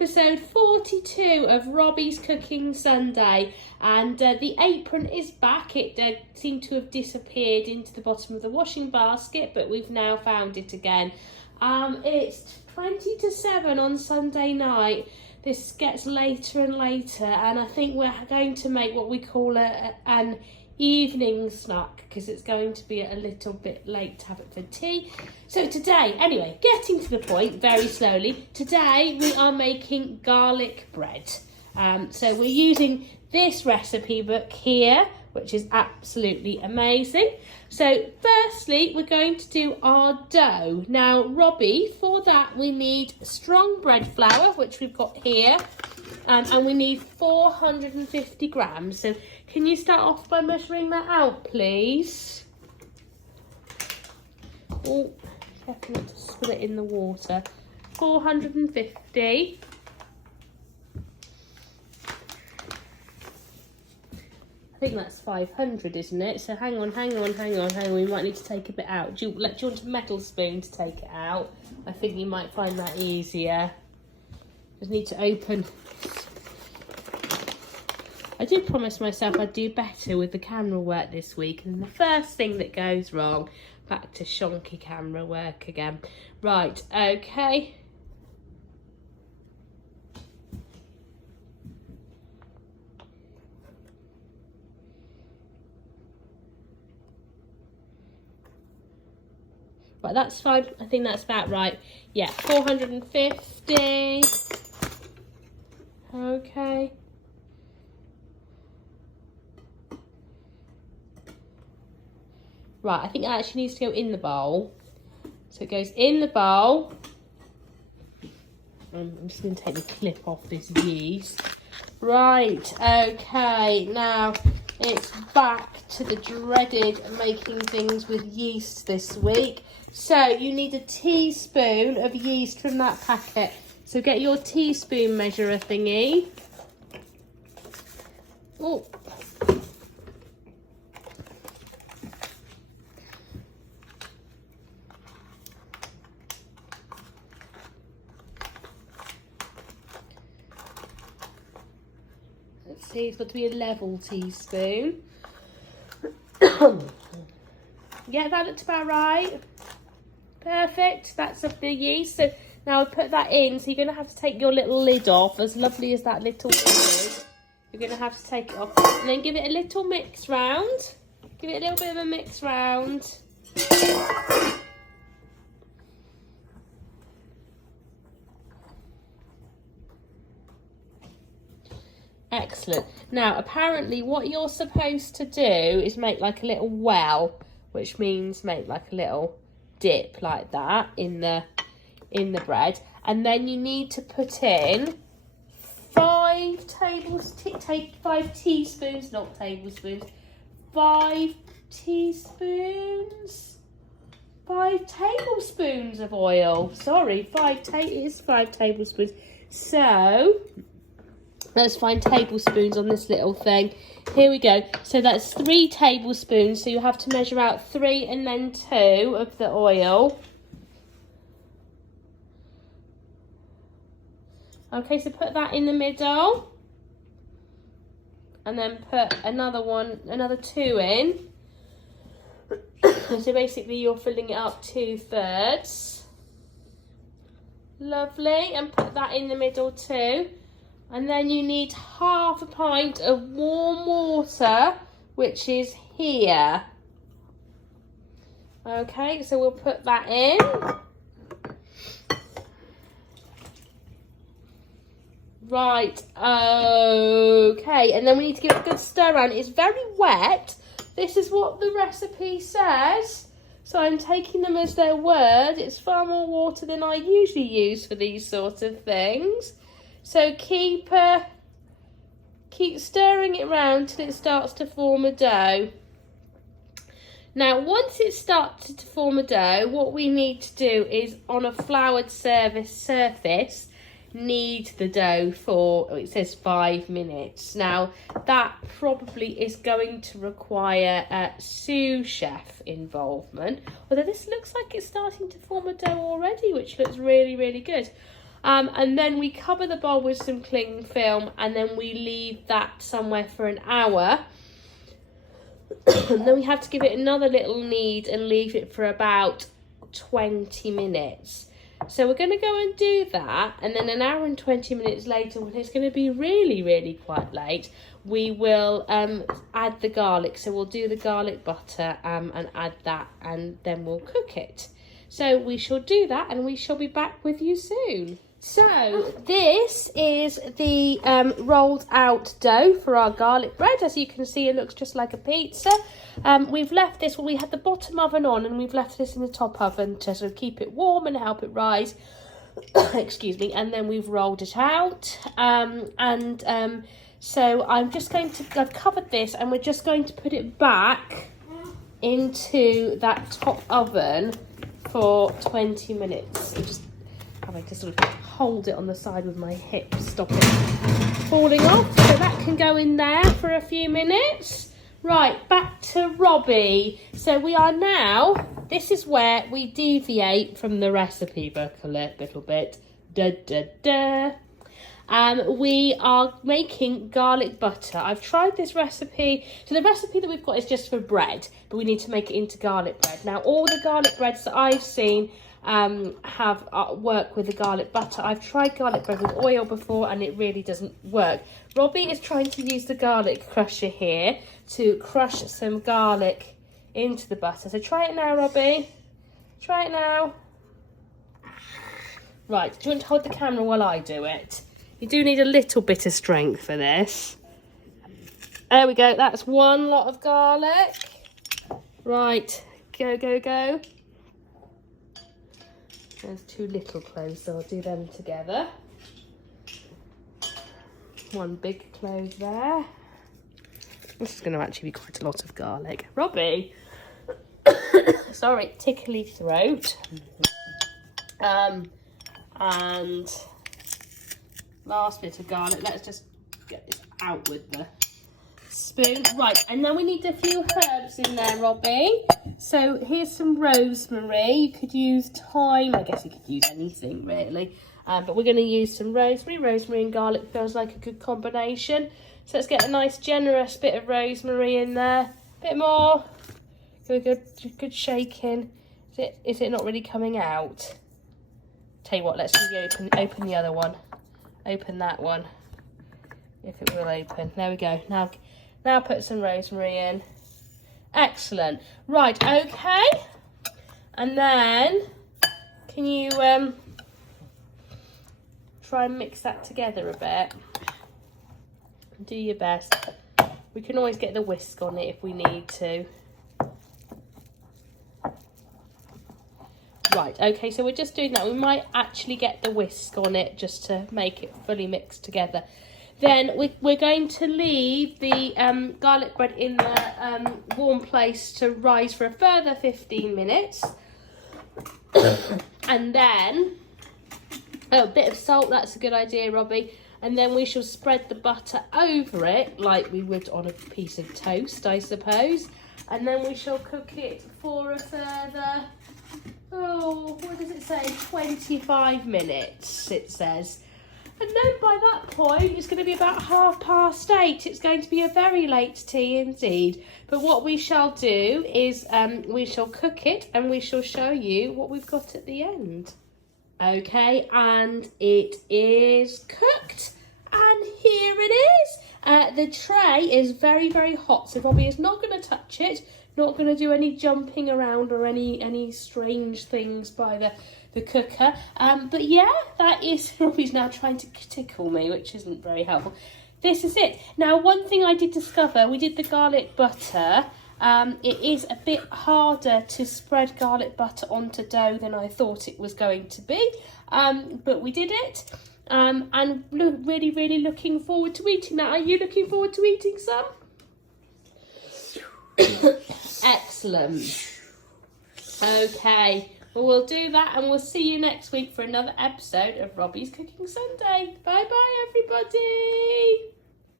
episode 42 of Robbies Cooking Sunday, and the apron is back. It seemed to have disappeared into the bottom of the washing basket, but we've now found it again. It's 20 to 7 on Sunday night. This gets later and later, and I think we're going to make what we call an evening snack, because it's going to be a little bit late to have it for tea. So today, anyway, getting to the point very slowly, today we are making garlic bread. So we're using this recipe book here, which is absolutely amazing. So firstly, we're going to do our dough. Now, Robbie, for that we need strong bread flour, which we've got here, and we need 450 grams. So can you start off by measuring that out, please? Oh, careful not to spill it in the water. 450. I think that's 500, isn't it? So hang on. We might need to take a bit out. Do you want a metal spoon to take it out? I think you might find that easier. Just need to open. I did promise myself I'd do better with the camera work this week, and the first thing that goes wrong, back to shonky camera work again. Right, okay. Right, that's fine. I think that's about right. Yeah, 450. Okay. Right, I think that actually needs to go in the bowl. So it goes in the bowl. I'm just going to take the clip off this yeast. Right, okay, now it's back to the dreaded making things with yeast this week. So you need a teaspoon of yeast from that packet. So get your teaspoon measurer thingy. Oh. Let's see, it's got to be a level teaspoon. Yeah, that looked about right. Perfect, that's of the yeast. So now I'll put that in. So you're going to have to take your little lid off. As lovely as that little lid is, you're going to have to take it off. And then give it a little mix round. Give it a little bit of a mix round. Excellent. Now, apparently what you're supposed to do is make like a little well, which means make like a little dip like that in the bread, and then you need to put in 5 teaspoons, not tablespoons, 5 teaspoons, 5 tablespoons of oil. Sorry, 5 tablespoons. So let's find tablespoons on this little thing. Here we go. So that's 3 tablespoons. So you have to measure out 3 and then 2 of the oil. Okay, so put that in the middle. And then put another 2 in. So basically you're filling it up 2/3. Lovely. And put that in the middle too. And then you need half a pint of warm water, which is here. Okay, so we'll put that in. Right, okay. And then we need to give it a good stir around. It's very wet. This is what the recipe says. So I'm taking them as their word. It's far more water than I usually use for these sort of things. So keep stirring it around till it starts to form a dough. Now, once it starts to form a dough, what we need to do is, on a floured surface, knead the dough for, it says 5 minutes. Now, that probably is going to require sous chef involvement. Although this looks like it's starting to form a dough already, which looks really, really good. And then we cover the bowl with some cling film, and then we leave that somewhere for an hour. And then we have to give it another little knead and leave it for about 20 minutes. So we're going to go and do that, and then an hour and 20 minutes later, when it's going to be really, really quite late, we will add the garlic. So we'll do the garlic butter and add that, and then we'll cook it. So we shall do that, and we shall be back with you soon. So this is the rolled out dough for our garlic bread. As you can see, it looks just like a pizza. We've left this, well, we had the bottom oven on, and we've left this in the top oven to sort of keep it warm and help it rise. Excuse me. And then we've rolled it out. So I'm just going to, I've covered this, and we're just going to put it back into that top oven for 20 minutes. I'm just having to sort of hold it on the side with my hip, stop it falling off. So that can go in there for a few minutes. Right, back to Robbie. So we are now, this is where we deviate from the recipe book a little bit. We are making garlic butter. I've tried this recipe. So the recipe that we've got is just for bread, but we need to make it into garlic bread. Now, all the garlic breads that I've seen have work with the garlic butter. I've tried garlic bread with oil before, and it really doesn't work. Robbie is trying to use the garlic crusher here to crush some garlic into the butter. So try it now, Robbie. Try it now. Right, do you want to hold the camera while I do it? You do need a little bit of strength for this. There we go. That's one lot of garlic. Right, go, go, go. There's two little cloves, so I'll do them together. One big clove there. This is going to actually be quite a lot of garlic. Robbie! Sorry, tickly throat. And last bit of garlic. Let's just get this out with the spoon. Right, and then we need a few herbs in there, Robbie. So here's some rosemary. You could use thyme. I guess you could use anything, really. But we're going to use some rosemary. Rosemary and garlic feels like a good combination. So let's get a nice generous bit of rosemary in there. A bit more. Good shaking. Is it not really coming out? Tell you what, let's open the other one. Open that one. If it will open. There we go. Now put some rosemary in. Excellent. Right, okay. And then can you try and mix that together a bit? Do your best. We can always get the whisk on it if we need to. Right, okay, so we're just doing that. We might actually get the whisk on it just to make it fully mixed together. Then we're going to leave the garlic bread in the warm place to rise for a further 15 minutes. And then, a bit of salt, that's a good idea, Robbie. And then we shall spread the butter over it like we would on a piece of toast, I suppose. And then we shall cook it for a further, what does it say? 25 minutes, it says. And then by that point, it's going to be about 8:30. It's going to be a very late tea indeed. But what we shall do is we shall cook it, and we shall show you what we've got at the end. Okay, and it is cooked. And here it is. The tray is very, very hot. So Robbie is not going to touch it. Not going to do any jumping around or any strange things by the cooker. But yeah, that is, Robbie's now trying to tickle me, which isn't very helpful. This is it. Now, one thing I did discover, we did the garlic butter. It is a bit harder to spread garlic butter onto dough than I thought it was going to be. But we did it. And really, really looking forward to eating that. Are you looking forward to eating some? Excellent. Okay. Well, we'll do that, and we'll see you next week for another episode of Robbie's Cooking Sunday. Bye-bye, everybody.